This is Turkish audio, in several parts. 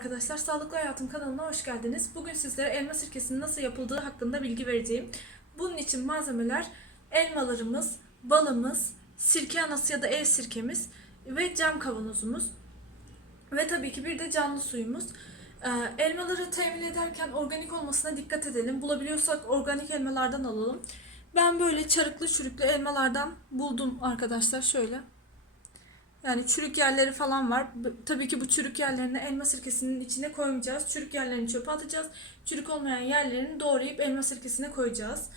arkadaşlar, Sağlıklı Hayatım kanalına hoş geldiniz. Bugün sizlere elma sirkesinin nasıl yapıldığı hakkında bilgi vereceğim. Bunun için malzemeler elmalarımız, balımız, sirke anası ya da ev sirkemiz ve cam kavanozumuz. Ve tabii ki bir de canlı suyumuz. Ee, elmaları temin ederken organik olmasına dikkat edelim. Bulabiliyorsak organik elmalardan alalım. Ben böyle çarıklı çürüklü elmalardan buldum arkadaşlar şöyle. Yani çürük yerleri falan var. Tabii ki bu çürük yerlerini elma sirkesinin içine koymayacağız. Çürük yerlerini çöpe atacağız. Çürük olmayan yerlerini doğrayıp elma sirkesine koyacağız.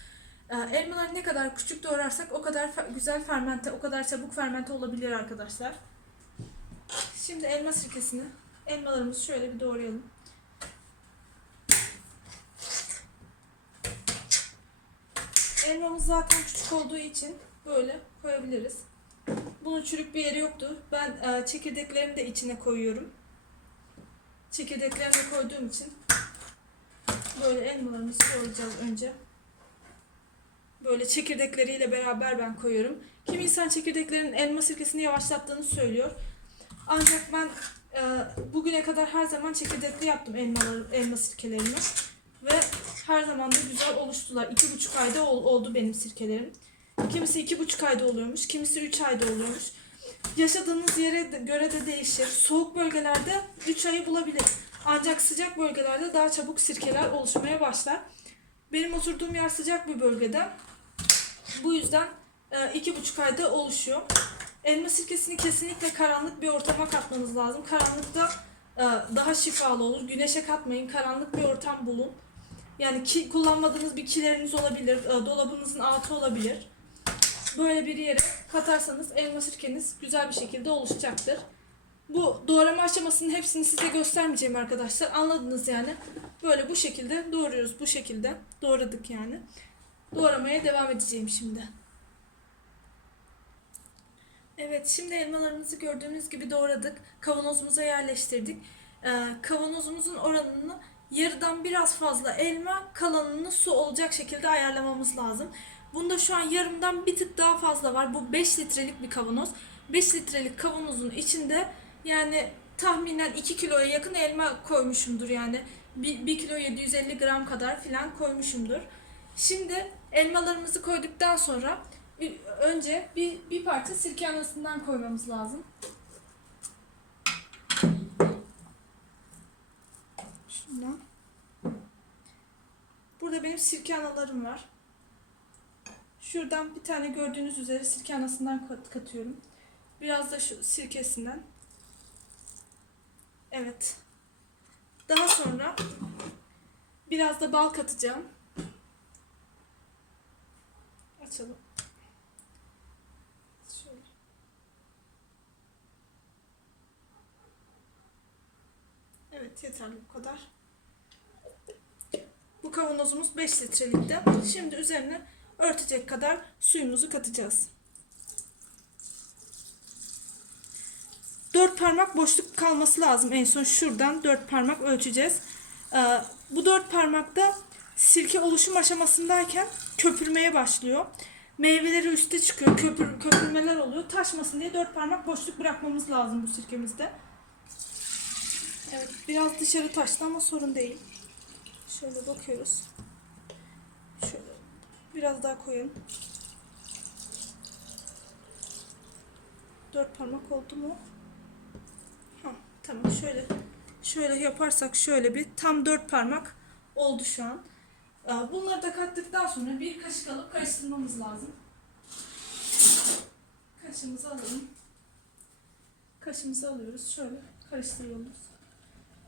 Ee, elmaları ne kadar küçük doğrarsak o kadar güzel fermente, o kadar çabuk fermente olabilir arkadaşlar. Şimdi elma sirkesini, elmalarımızı şöyle bir doğrayalım. Elmamız zaten küçük olduğu için böyle koyabiliriz. Bunun çürük bir yeri yoktu. Ben e, çekirdeklerini de içine koyuyorum. Çekirdeklerini de koyduğum için böyle elmalarımızı koyacağız önce. Böyle çekirdekleriyle beraber ben koyuyorum. Kim insan çekirdeklerin elma sirkesini yavaşlattığını söylüyor. Ancak ben e, bugüne kadar her zaman çekirdekli yaptım elmaları, elma sirkelerimi. Ve her zaman da güzel oluştular. İki buçuk ayda ol- oldu benim sirkelerim. Kimisi iki buçuk ayda oluyormuş, kimisi üç ayda oluyormuş. Yaşadığınız yere göre de değişir. Soğuk bölgelerde 3 ayı bulabilir. Ancak sıcak bölgelerde daha çabuk sirkeler oluşmaya başlar. Benim oturduğum yer sıcak bir bölgede. Bu yüzden e, iki buçuk ayda oluşuyor. Elma sirkesini kesinlikle karanlık bir ortama katmanız lazım. Karanlıkta e, daha şifalı olur. Güneşe katmayın. Karanlık bir ortam bulun. Yani ki, kullanmadığınız bir kileriniz olabilir. e, Dolabınızın altı olabilir. Böyle bir yere katarsanız elma sirkeniz güzel bir şekilde oluşacaktır. Bu doğrama aşamasının hepsini size göstermeyeceğim arkadaşlar. Anladınız yani. Böyle bu şekilde doğruyoruz. Bu şekilde doğradık yani. Doğramaya devam edeceğim şimdi. Evet şimdi elmalarımızı gördüğünüz gibi doğradık. Kavanozumuza yerleştirdik. Ee, kavanozumuzun oranını yarıdan biraz fazla elma, kalanını su olacak şekilde ayarlamamız lazım. Bunda şu an yarımdan bir tık daha fazla var. Bu 5 litrelik bir kavanoz. 5 litrelik kavanozun içinde yani tahminen 2 kiloya yakın elma koymuşumdur yani. 1, 1 kilo 750 gram kadar filan koymuşumdur. Şimdi elmalarımızı koyduktan sonra bir- önce bir, bir parça sirke anasından koymamız lazım. Şundan. Burada benim sirke analarım var. Şuradan bir tane gördüğünüz üzere sirke anasından kat- katıyorum. Biraz da şu sirkesinden. Evet. Daha sonra biraz da bal katacağım. Açalım. Evet yeterli bu kadar. Bu kavanozumuz 5 litrelikte. Şimdi üzerine örtecek kadar suyumuzu katacağız. 4 parmak boşluk kalması lazım. En son şuradan 4 parmak ölçeceğiz. Ee, bu 4 parmakta sirke oluşum aşamasındayken köpürmeye başlıyor. Meyveleri üste çıkıyor. Köpür, köpürmeler oluyor. Taşmasın diye 4 parmak boşluk bırakmamız lazım bu sirkemizde. Evet biraz dışarı taştı ama sorun değil. Şöyle bakıyoruz. Şöyle biraz daha koyalım. Dört parmak oldu mu? Ha, tamam şöyle şöyle yaparsak şöyle bir tam dört parmak oldu şu an. Ee, Bunları da kattıktan sonra bir kaşık alıp karıştırmamız lazım. Kaşığımızı alalım. Kaşığımızı alıyoruz. Şöyle karıştırıyoruz.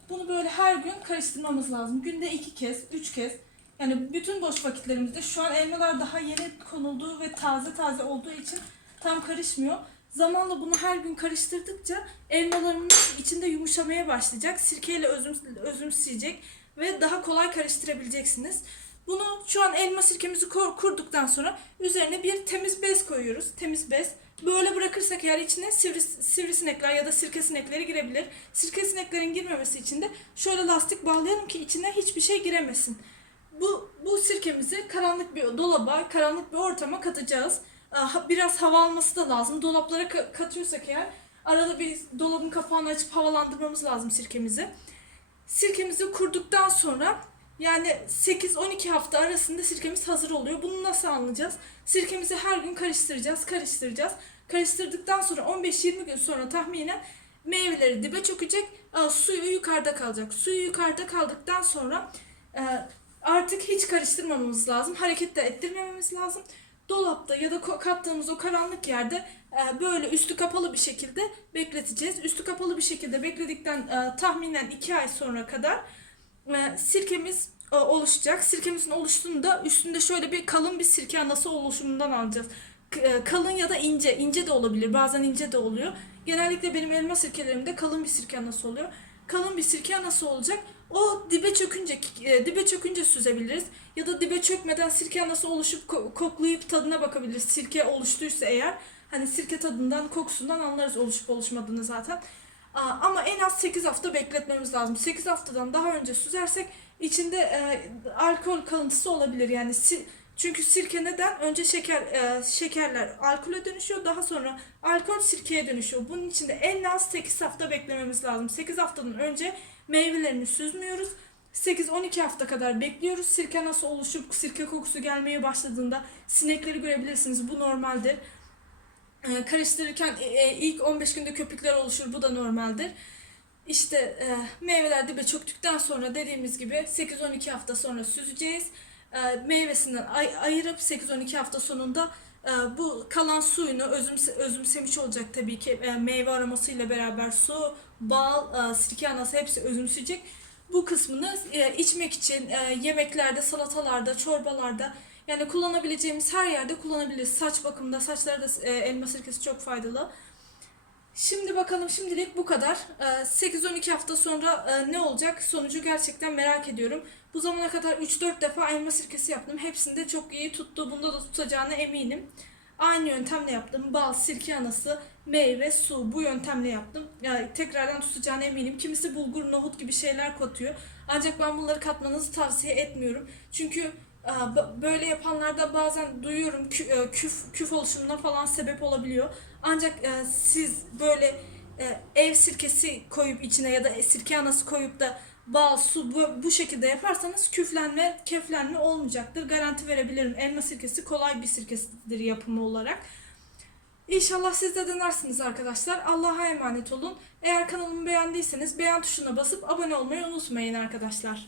Bunu böyle her gün karıştırmamız lazım. Günde iki kez, üç kez. Yani bütün boş vakitlerimizde şu an elmalar daha yeni konulduğu ve taze taze olduğu için tam karışmıyor. Zamanla bunu her gün karıştırdıkça elmalarımız içinde yumuşamaya başlayacak. Sirkeyle özüm, özümseyecek ve daha kolay karıştırabileceksiniz. Bunu şu an elma sirkemizi kur- kurduktan sonra üzerine bir temiz bez koyuyoruz. Temiz bez. Böyle bırakırsak eğer içine sivri, sivrisinekler ya da sirke sinekleri girebilir. Sirke sineklerin girmemesi için de şöyle lastik bağlayalım ki içine hiçbir şey giremesin. Bu, bu sirkemizi karanlık bir dolaba, karanlık bir ortama katacağız. Ah, Biraz hava alması da lazım. Dolaplara ka- katıyorsak eğer arada bir dolabın kapağını açıp havalandırmamız lazım sirkemizi. sirkemizi kurduktan sonra yani 8-12 hafta arasında sirkemiz hazır oluyor. Bunu nasıl anlayacağız? Sirkemizi her gün karıştıracağız, karıştıracağız. Karıştırdıktan sonra 15-20 gün sonra tahminen meyveleri dibe çökecek, e, suyu yukarıda kalacak. Suyu yukarıda kaldıktan sonra e, artık hiç karıştırmamamız lazım. Hareket de ettirmememiz lazım. Dolapta ya da kattığımız o karanlık yerde e, böyle üstü kapalı bir şekilde bekleteceğiz. Üstü kapalı bir şekilde bekledikten e, tahminen 2 ay sonra kadar e, sirkemiz oluşacak. Sirkemizin oluştuğunda üstünde şöyle bir kalın bir sirke anası oluşumundan alacağız. Kalın ya da ince, ince de olabilir. Bazen ince de oluyor. Genellikle benim elma sirkelerimde kalın bir sirke anası oluyor. Kalın bir sirke anası olacak. O dibe çökünce e, dibe çökünce süzebiliriz ya da dibe çökmeden sirke anası oluşup ko- koklayıp tadına bakabiliriz. Sirke oluştuysa eğer hani sirke tadından kokusundan anlarız oluşup oluşmadığını zaten. Ama en az 8 hafta bekletmemiz lazım. 8 haftadan daha önce süzersek içinde e, alkol kalıntısı olabilir. Yani si- çünkü sirke neden? Önce şeker e, şekerler alkole dönüşüyor. Daha sonra alkol sirkeye dönüşüyor. Bunun için de en az 8 hafta beklememiz lazım. 8 haftadan önce meyvelerini süzmüyoruz. 8-12 hafta kadar bekliyoruz. Sirke nasıl oluşup sirke kokusu gelmeye başladığında sinekleri görebilirsiniz. Bu normaldir. Ee, karıştırırken e, e, ilk 15 günde köpükler oluşur. Bu da normaldir. İşte e, meyveler dibe çöktükten sonra dediğimiz gibi 8-12 hafta sonra süzeceğiz. E, meyvesinden ay- ayırıp 8-12 hafta sonunda bu kalan suyunu özümse, özümsemiş olacak tabii ki. E, meyve aromasıyla beraber su, bal, e, sirke anası hepsi özümseyecek. Bu kısmını e, içmek için e, yemeklerde, salatalarda, çorbalarda yani kullanabileceğimiz her yerde kullanabiliriz. Saç bakımında, saçlara da e, elma sirkesi çok faydalı. Şimdi bakalım şimdilik bu kadar. Ee, 8-12 hafta sonra e, ne olacak sonucu gerçekten merak ediyorum. Bu zamana kadar 3-4 defa elma sirkesi yaptım. Hepsinde çok iyi tuttu. Bunda da tutacağına eminim. Aynı yöntemle yaptım. Bal, sirke anası, meyve, su bu yöntemle yaptım. Yani tekrardan tutacağına eminim. Kimisi bulgur, nohut gibi şeyler katıyor. Ancak ben bunları katmanızı tavsiye etmiyorum. Çünkü böyle yapanlarda bazen duyuyorum e, küf, küf oluşumuna falan sebep olabiliyor. Ancak e, siz böyle e, ev sirkesi koyup içine ya da sirke anası koyup da bal, su bu, bu şekilde yaparsanız küflenme, keflenme olmayacaktır. Garanti verebilirim. Elma sirkesi kolay bir sirkesidir yapımı olarak. İnşallah siz de denersiniz arkadaşlar. Allah'a emanet olun. Eğer kanalımı beğendiyseniz beğen tuşuna basıp abone olmayı unutmayın arkadaşlar.